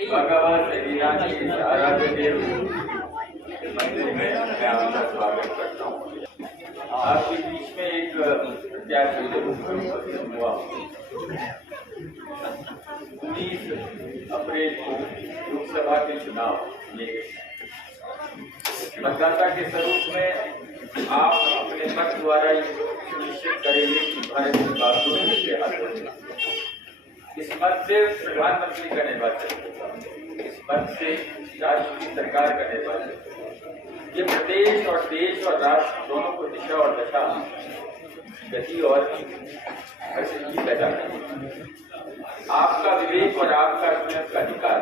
भगवान शरीरा की इस आराध्य देव मंदिर में मैं आपका स्वागत करता हूँ। आपके बीच में एक प्रत्याशी के रूप में उपस्थित हुआ। 19 अप्रैल को लोकसभा के चुनाव में मतदाता के स्वरूप में आप अपने मत द्वारा सुनिश्चित करेंगे कि भारत की बातों के हाथ इस मत से प्रधानमंत्री का निर्वाचन होगा, इस मत से राष्ट्र की सरकार का निर्वाचन। ये प्रदेश और देश और राष्ट्र दोनों को दिशा और दशा, गति और प्रसिद्धि पैदा करेगी। आपका विवेक और आपका चुनाव का अधिकार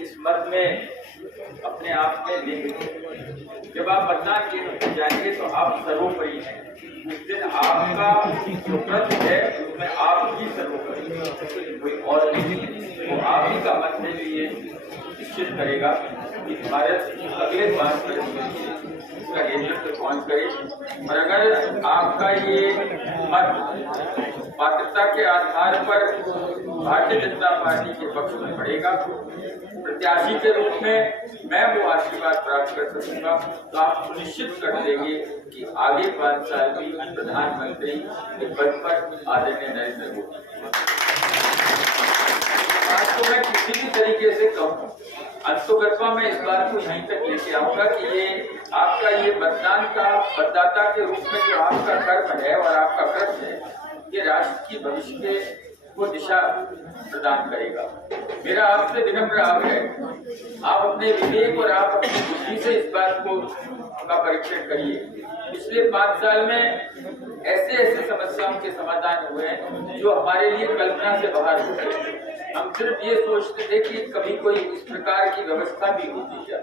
इस मत में अपने आप में लेंगे। जब आप मतदान केंद्र पर जाएंगे तो आप सर्वोपरि हैं। उस दिन आपका जो व्रत है उसमें आप ही सर्वोपरि, कोई और नहीं। वो आप ही का मत है जो ये निश्चित करेगा कि भारत अगले 5 वर्ष में इसका नेतृत्व कौन करे। और अगर आपका ये मत पात्रता के आधार पर भारतीय जनता पार्टी के पक्ष में बढ़ेगा, प्रत्याशी के रूप में मैं वो आशीर्वाद प्राप्त कर सकूंगा, तो आप सुनिश्चित कर देंगे कि आगे 5 साल भी प्रधानमंत्री के पद पर आदरणीय नरेंद्र मोदी। आज तो मैं किसी भी तरीके से कहूँ, अंतोगत्वा में इस बात को यहीं तक लेके आऊंगा कि ये आपका ये मतदान का मतदाता के रूप में जो आपका कर्म है और आपका कर्म है, ये राष्ट्र की भविष्य को दिशा प्रदान करेगा। मेरा आपसे विनम्र आग्रह है, आप अपने विवेक और आप अपनी बुद्धि से इस बात को का परीक्षण करिए। पिछले 5 साल में ऐसे ऐसे समस्याओं के समाधान हुए हैं जो हमारे लिए कल्पना से बाहर हो गए। हम सिर्फ ये सोचते थे कि कभी कोई इस प्रकार की व्यवस्था भी होती क्या।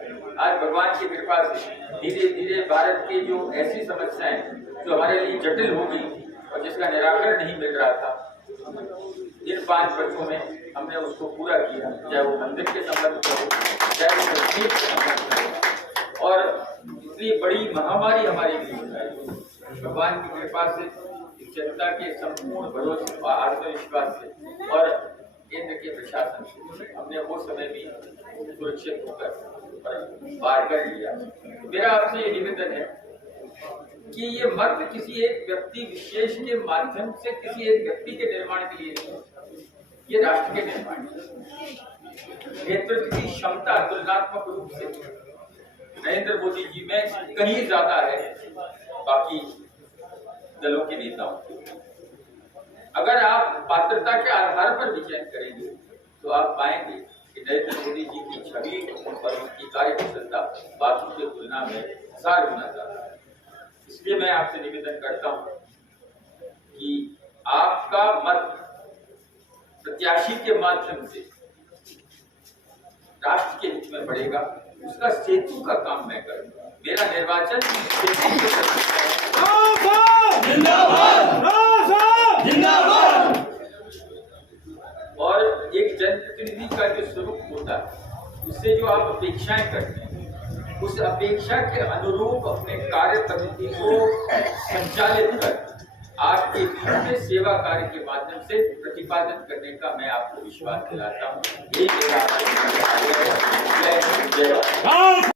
आज भगवान की कृपा से धीरे धीरे भारत की जो ऐसी समस्याएं जो हमारे लिए जटिल हो गई और जिसका निराकरण नहीं मिल रहा था, इन 5 वर्षों में हमने उसको पूरा किया। चाहे वो मंदिर के संबंध में हो, चाहे वो तस्वीर के संबंध में हो। और इतनी बड़ी महामारी हमारे लिए बताई भगवान की कृपा से, जनता के संपूर्ण भरोसे और आत्मविश्वास से और केंद्र के प्रशासन से हमने वो समय भी सुरक्षित होकर पार कर लिया। मेरा आपसे ये निवेदन है कि ये मत किसी एक व्यक्ति विशेष के माध्यम से किसी एक व्यक्ति के निर्माण के लिए नहीं, ये राष्ट्र के निर्माण नेतृत्व की क्षमता तुलनात्मक रूप से नरेंद्र मोदी जी में कहीं ज्यादा है बाकी दलों के नेताओं की। अगर आप पात्रता के आधार पर विचयन करेंगे तो आप पाएंगे कि नरेंद्र मोदी जी की छवि और उनकी कार्यकुशलता बाकी की तुलना में 1000 गुना ज्यादा है। इसलिए मैं आपसे निवेदन करता हूं कि आपका मत प्रत्याशी के माध्यम से राष्ट्र के हित में बढ़ेगा, उसका सेतु का काम मैं करूंगा। मेरा निर्वाचन और एक जनप्रतिनिधि का जो स्वरूप होता है, उससे जो आप अपेक्षाएं करते हैं, उस अपेक्षा के अनुरूप अपने कार्य पद्धति को संचालित कर आपके बीच में सेवा कार्य के माध्यम से प्रतिपादन करने का मैं आपको विश्वास दिलाता हूँ। ये मेरा